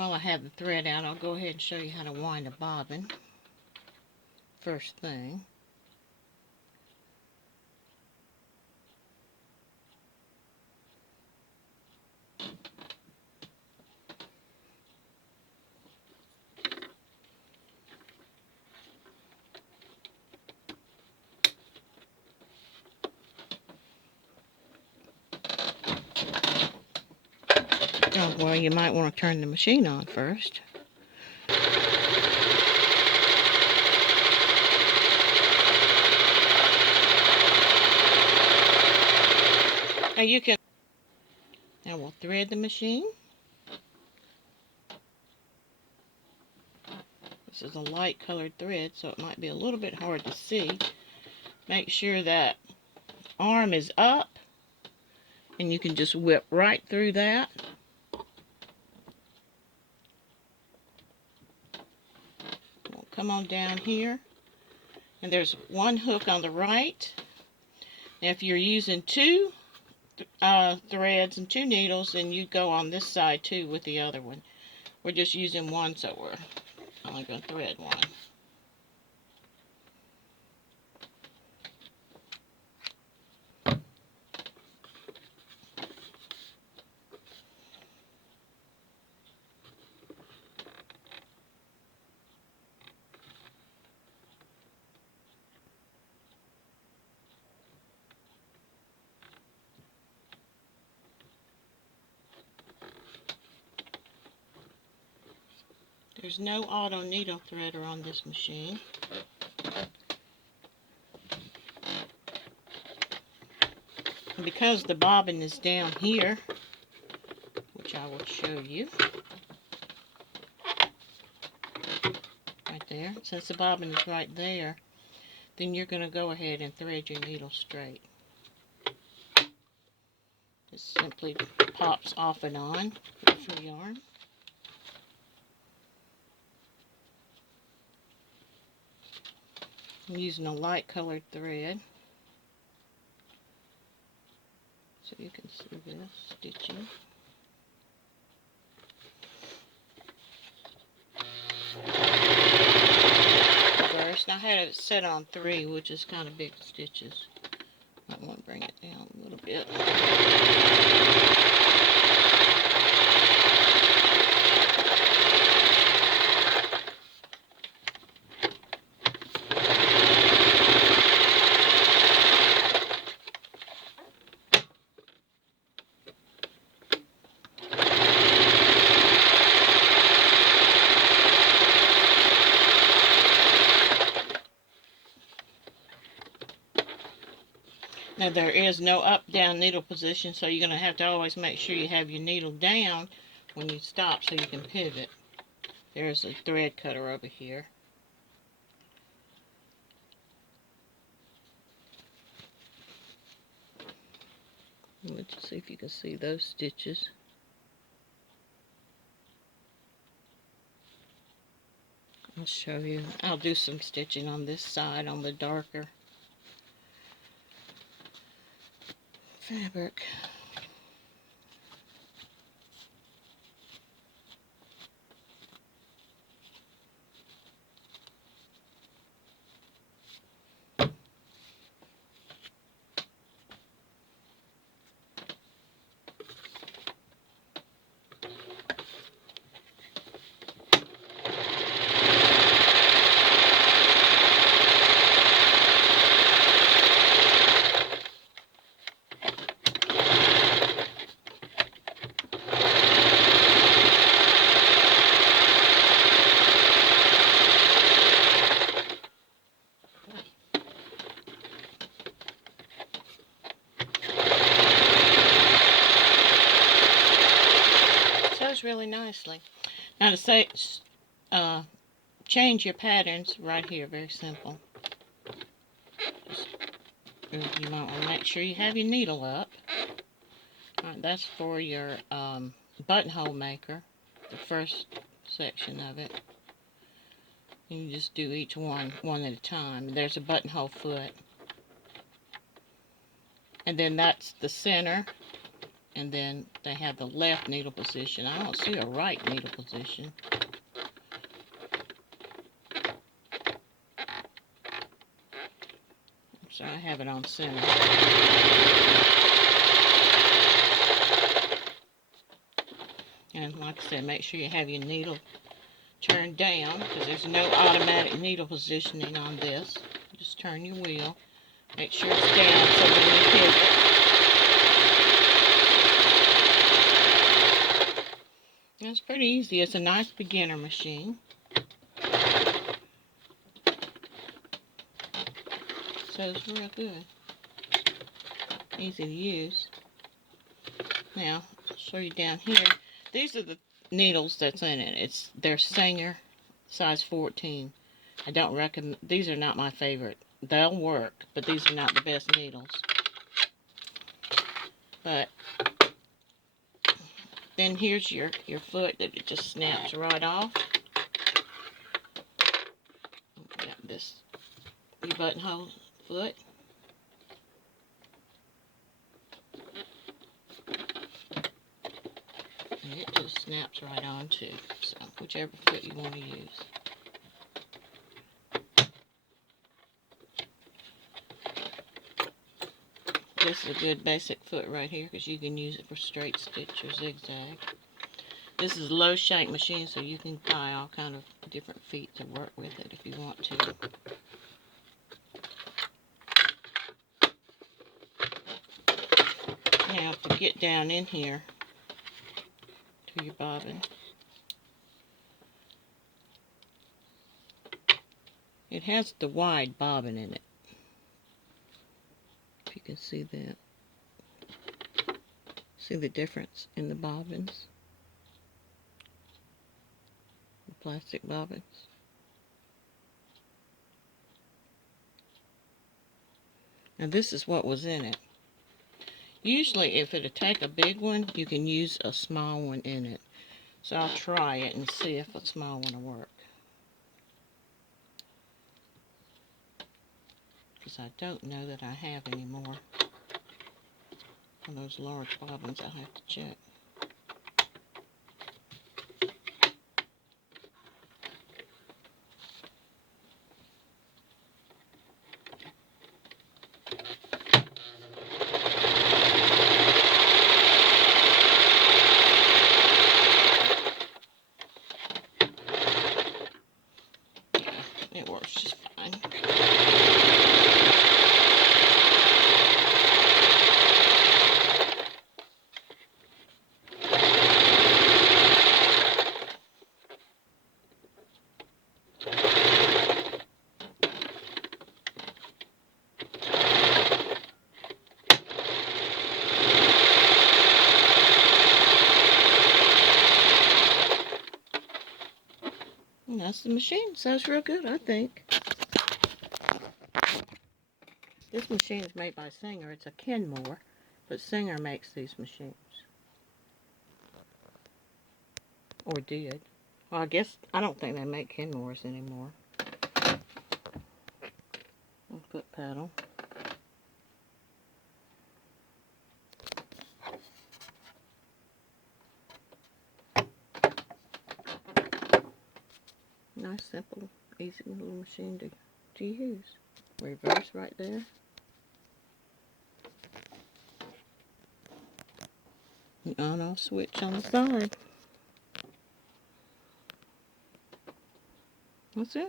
While I have the thread out, I'll go ahead and show you how to wind a bobbin. First thing. Oh, well, you might want to turn the machine on first. Now you can. Now we'll thread the machine. This is a light colored thread, so it might be a little bit hard to see. Make sure that arm is up, and you can just whip right through that. We'll come on down here, and there's one hook on the right. Now if you're using two threads and two needles, then you go on this side too with the other one. We're just using one, so we're only going to thread one. There's no auto needle threader on this machine. And because the bobbin is down here, which I will show you, right there, since the bobbin is right there, then you're going to go ahead and thread your needle straight. It simply pops off and on with your yarn. I'm using a light colored thread, so you can see this stitching. First, I had it set on 3, which is kind of big stitches. Might want to bring it down a little bit. Now there is no up-down needle position, so you're going to have to always make sure you have your needle down when you stop so you can pivot. There's a thread cutter over here. Let's see if you can see those stitches. I'll show you. I'll do some stitching on this side on the darker fabric. Really nicely. Now to say, change your patterns right here, very simple. You might want to make sure you have your needle up. Alright, that's for your buttonhole maker, the first section of it. You just do each one at a time. There's a buttonhole foot. And then that's the center. And then they have the left needle position. I don't see a right needle position. So I have it on center. And like I said, make sure you have your needle turned down, because there's no automatic needle positioning on this. Just turn your wheel. Make sure it's down so when you hit it. It's pretty easy. It's a nice beginner machine. So it's real good. Easy to use. Now, I'll show you down here. These are the needles that's in it. They're Singer size 14. I don't recommend, these are not my favorite. They'll work, but these are not the best needles. But then here's your foot that it just snaps right off. Got this your buttonhole foot. And it just snaps right on too. So whichever foot you want to use. This is a good basic foot right here because you can use it for straight stitch or zigzag. This is a low shank machine, so you can buy all kind of different feet to work with it if you want to. Now to get down in here to your bobbin, it has the wide bobbin in it. If you can see that. See the difference in the bobbins? The plastic bobbins. Now this is what was in it. Usually if it'll take a big one, you can use a small one in it. So I'll try it and see if a small one will work. Because I don't know that I have any more of those large bobbins. I'll have to check. It works just fine. And that's the machine. Sounds real good, I think. This machine is made by Singer. It's a KENMORE, but Singer makes these machines. Or did. Well, I guess, I don't think they make KENMOREs anymore. Foot pedal. Nice, simple, easy little machine to use. Reverse right there. The on-off switch on the side. That's it.